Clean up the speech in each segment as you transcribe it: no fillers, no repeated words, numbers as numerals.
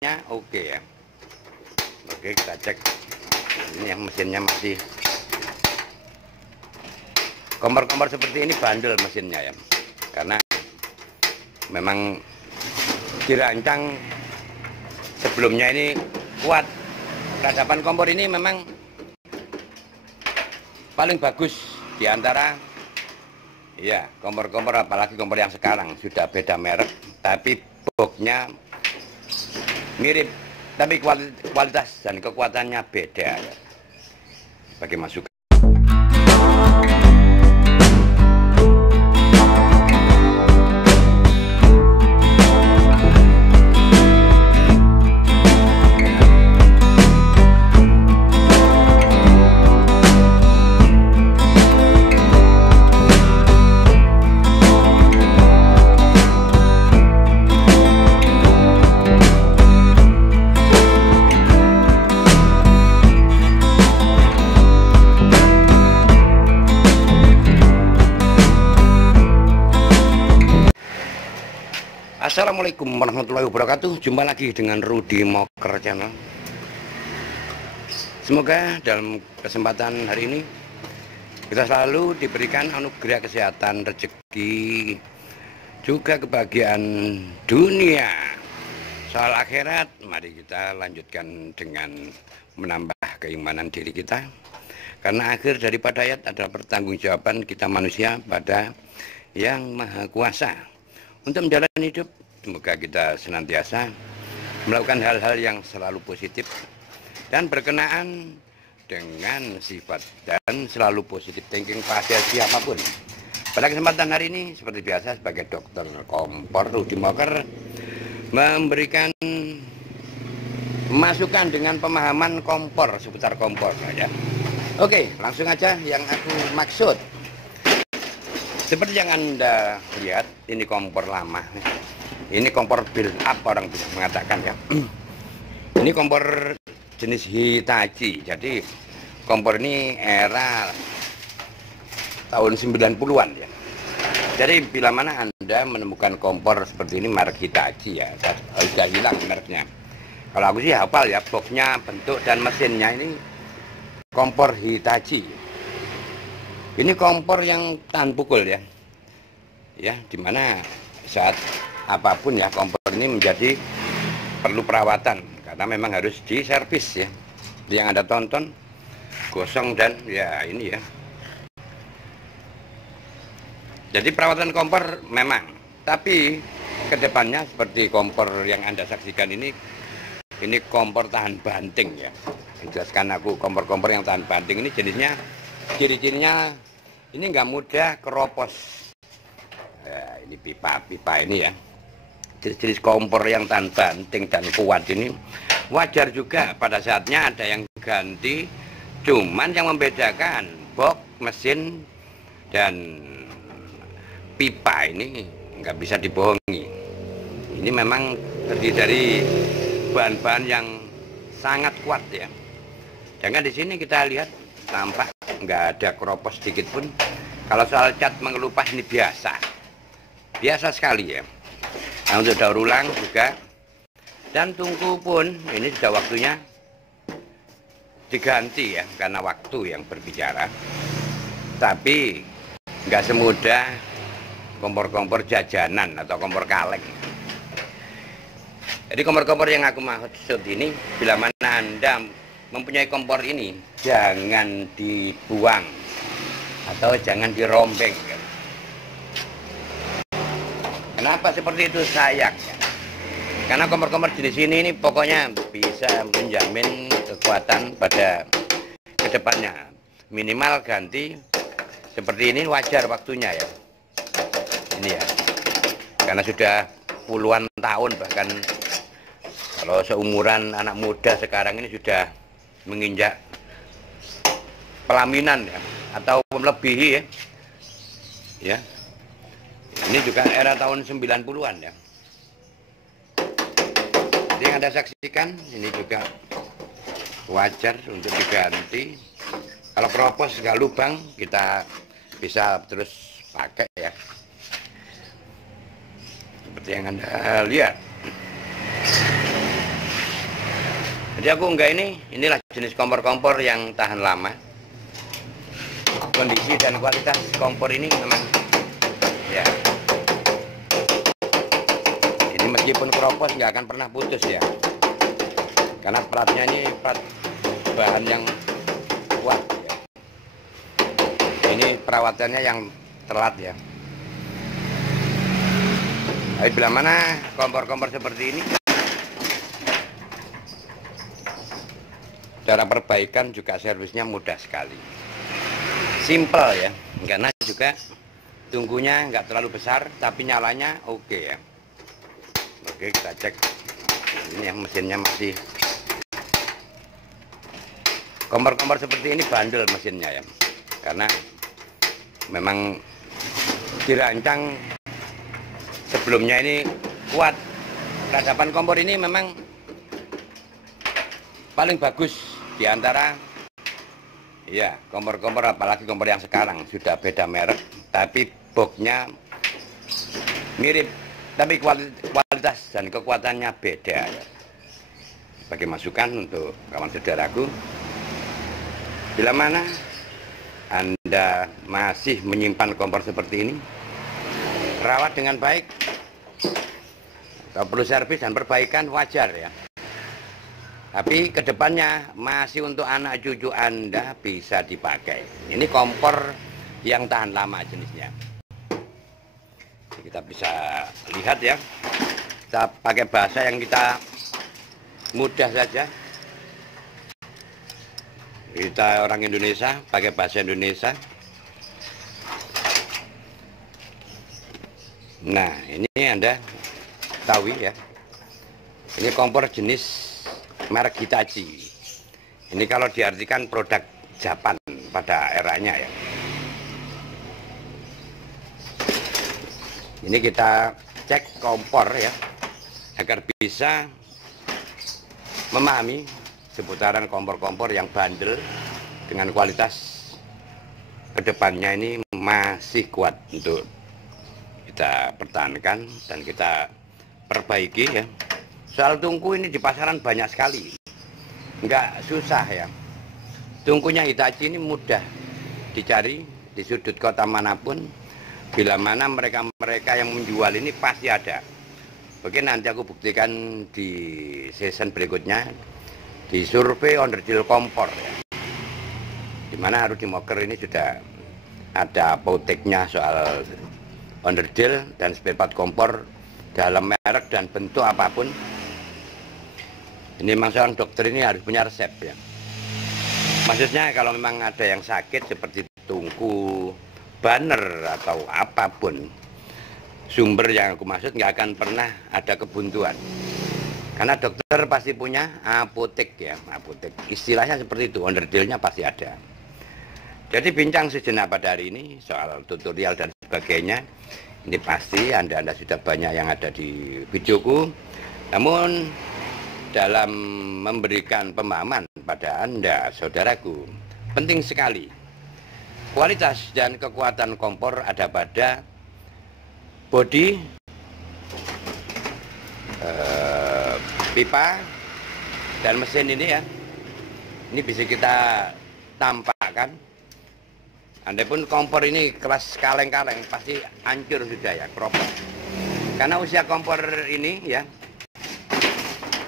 mesinnya oke ya. Oke, kita cek. Ini yang mesinnya masih kompor-kompor seperti ini bandel mesinnya ya, karena memang dirancang sebelumnya ini kuat. Peradaban kompor ini memang paling bagus di antara ya kompor-kompor, apalagi kompor yang sekarang sudah beda merek, tapi boxnya mirip, tapi kualitas dan kekuatannya beda ya. Bagi masukan. Assalamualaikum warahmatullahi wabarakatuh. Jumpa lagi dengan Rudy Moker Channel. Semoga dalam kesempatan hari ini kita selalu diberikan anugerah kesehatan, rezeki, juga kebahagiaan dunia. Soal akhirat, mari kita lanjutkan dengan menambah keimanan diri kita, karena akhir daripada ayat adalah pertanggungjawaban kita manusia pada Yang Maha Kuasa. Untuk menjalani hidup, semoga kita senantiasa melakukan hal-hal yang selalu positif dan berkenaan dengan sifat dan selalu positif thinking pada siapapun. Pada kesempatan hari ini, seperti biasa, sebagai dokter kompor Rudy Moker memberikan masukan dengan pemahaman kompor, seputar kompor ya. Oke, langsung aja yang aku maksud. Seperti yang Anda lihat, ini kompor lama. Ini kompor build up, orang bisa mengatakan ya. Ini kompor jenis Hitachi. Jadi kompor ini era tahun 90-an ya. Jadi bila mana Anda menemukan kompor seperti ini merek Hitachi ya, sudah hilang mereknya. Kalau aku sih hafal ya, boxnya, bentuk dan mesinnya ini kompor Hitachi. Ini kompor yang tahan pukul ya, dimana saat apapun ya kompor ini menjadi perlu perawatan, karena memang harus diservis ya. Yang Anda tonton gosong dan ya ini ya. Jadi perawatan kompor memang, tapi kedepannya seperti kompor yang Anda saksikan ini kompor tahan banting ya. Jelaskan aku, kompor-kompor yang tahan banting ini jenisnya, ciri-cirinya ini nggak mudah keropos. Ya, ini pipa ini ya. Jenis-jenis kompor yang tahan banting dan kuat ini wajar juga pada saatnya ada yang ganti. Cuman yang membedakan box, mesin, dan pipa ini nggak bisa dibohongi. Ini memang terdiri dari bahan-bahan yang sangat kuat ya. Jangan di sini kita lihat tampak nggak ada keropos sedikit pun. Kalau soal cat mengelupas ini biasa sekali ya. Nah, untuk daur ulang juga, dan tungku pun ini sudah waktunya diganti ya, karena waktu yang berbicara. Tapi nggak semudah kompor-kompor jajanan atau kompor kaleng. Jadi kompor-kompor yang aku maksud ini, bila mana Anda mempunyai kompor ini, jangan dibuang atau jangan dirombeng. Kenapa seperti itu? Sayang ya. Karena kompor-kompor jenis ini pokoknya bisa menjamin kekuatan pada kedepannya. Minimal ganti seperti ini wajar waktunya ya. Ini ya, karena sudah puluhan tahun, bahkan kalau seumuran anak muda sekarang ini sudah menginjak pelaminan ya, atau melebihi ya. Ini juga era tahun 90-an ya. Jadi yang Anda saksikan ini juga wajar untuk diganti. Kalau keropos nggak lubang, kita bisa terus pakai ya. Seperti yang Anda lihat. Jadi aku unggah inilah jenis kompor-kompor yang tahan lama. Kondisi dan kualitas kompor ini memang ya, ini meskipun keropos nggak akan pernah putus ya, karena peratnya ini perat bahan yang kuat ya. Ini perawatannya yang telat ya. Tapi bila mana kompor-kompor seperti ini, cara perbaikan juga servisnya mudah sekali, simple ya, karena juga tungkunya nggak terlalu besar tapi nyalanya oke ya. Oke, kita cek ini ya, mesinnya masih, kompor-kompor seperti ini bandel mesinnya ya, karena memang dirancang sebelumnya ini kuat. Peradaban kompor ini memang paling bagus di antara ya kompor-kompor, apalagi kompor yang sekarang sudah beda merek tapi boxnya mirip, tapi kualitas dan kekuatannya beda ya. Sebagai masukan untuk kawan saudaraku, bila mana Anda masih menyimpan kompor seperti ini, rawat dengan baik. Kalau perlu servis dan perbaikan wajar ya. Tapi kedepannya masih untuk anak cucu Anda bisa dipakai. Ini kompor yang tahan lama jenisnya. Jadi kita bisa lihat ya. Kita pakai bahasa yang kita mudah saja. Kita orang Indonesia pakai bahasa Indonesia. Nah, ini Anda tahu ya. Ini kompor jenis merek Hitachi. Ini kalau diartikan produk Jepang pada eranya ya. Ini kita cek kompor ya, agar bisa memahami seputaran kompor-kompor yang bandel dengan kualitas kedepannya ini masih kuat untuk kita pertahankan dan kita perbaiki ya. Soal tungku ini di pasaran banyak sekali, nggak susah ya. Tungkunya Hitachi ini mudah dicari di sudut kota manapun. Bila mana mereka yang menjual ini pasti ada. Oke, nanti aku buktikan di season berikutnya di survei onderdil kompor ya. Dimana Rudi Moker ini sudah ada apoteknya soal onderdil dan spare part kompor dalam merek dan bentuk apapun. Ini memang seorang dokter ini harus punya resep ya. Maksudnya kalau memang ada yang sakit seperti tungku, banner atau apapun, sumber yang aku maksud nggak akan pernah ada kebuntuan. Karena dokter pasti punya apotek ya, apotek. Istilahnya seperti itu, onderdilnya pasti ada. Jadi bincang sejenak pada hari ini soal tutorial dan sebagainya. Ini pasti Anda sudah banyak yang ada di videoku. Namun dalam memberikan pemahaman pada Anda, saudaraku, penting sekali. Kualitas dan kekuatan kompor ada pada bodi, pipa, dan mesin ini ya. Ini bisa kita tampakkan. Andai pun kompor ini kelas kaleng-kaleng pasti hancur sudah ya, keropos. Karena usia kompor ini ya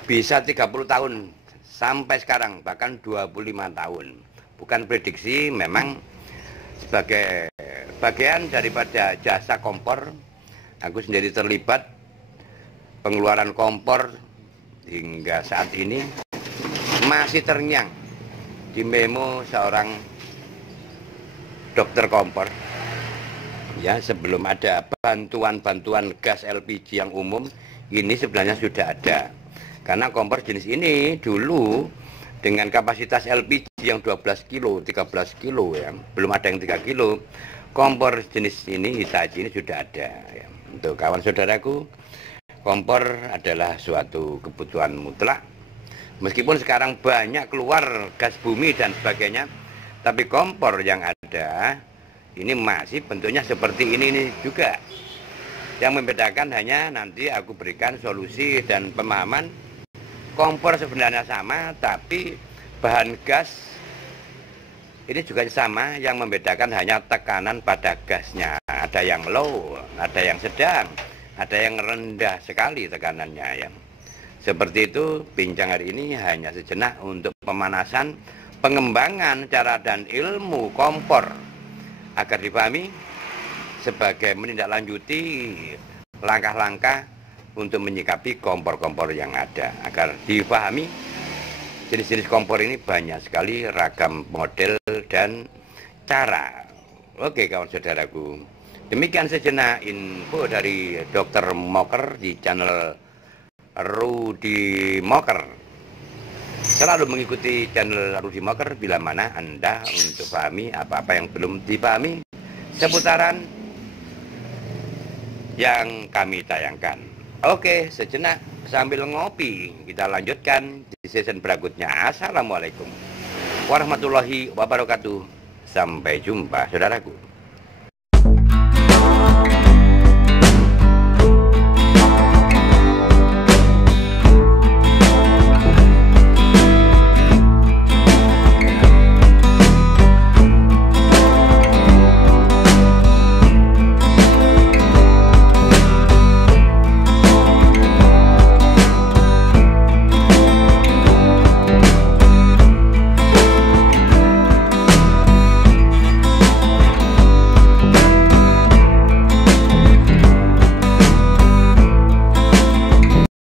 bisa 30 tahun sampai sekarang, bahkan 25 tahun. Bukan prediksi, memang sebagai bagian daripada jasa kompor, aku sendiri terlibat pengeluaran kompor hingga saat ini masih terngiang di memo seorang dokter kompor ya. Sebelum ada bantuan gas LPG yang umum, ini sebenarnya sudah ada. Karena kompor jenis ini dulu dengan kapasitas LPG yang 12 kilo, 13 kilo ya, belum ada yang 3 kilo. Kompor jenis ini, Hitachi ini sudah ada ya. Untuk kawan saudaraku, kompor adalah suatu kebutuhan mutlak. Meskipun sekarang banyak keluar gas bumi dan sebagainya, tapi kompor yang ada ini masih bentuknya seperti ini juga. Yang membedakan hanya nanti aku berikan solusi dan pemahaman kompor sebenarnya sama, tapi bahan gas ini juga sama, yang membedakan hanya tekanan pada gasnya. Ada yang low, ada yang sedang, ada yang rendah sekali tekanannya ya. Seperti itu, bincang hari ini hanya sejenak untuk pemanasan, pengembangan cara dan ilmu kompor agar dipahami sebagai menindaklanjuti langkah-langkah untuk menyikapi kompor-kompor yang ada. Agar dipahami, jenis-jenis kompor ini banyak sekali, ragam model dan cara. Oke kawan saudaraku, demikian sejenak info dari Dr. Moker di channel Rudy Moker. Selalu mengikuti channel Rudy Moker bila mana Anda untuk pahami apa-apa yang belum dipahami seputaran yang kami tayangkan. Oke, sejenak sambil ngopi kita lanjutkan di season berikutnya. Assalamualaikum warahmatullahi wabarakatuh. Sampai jumpa saudaraku.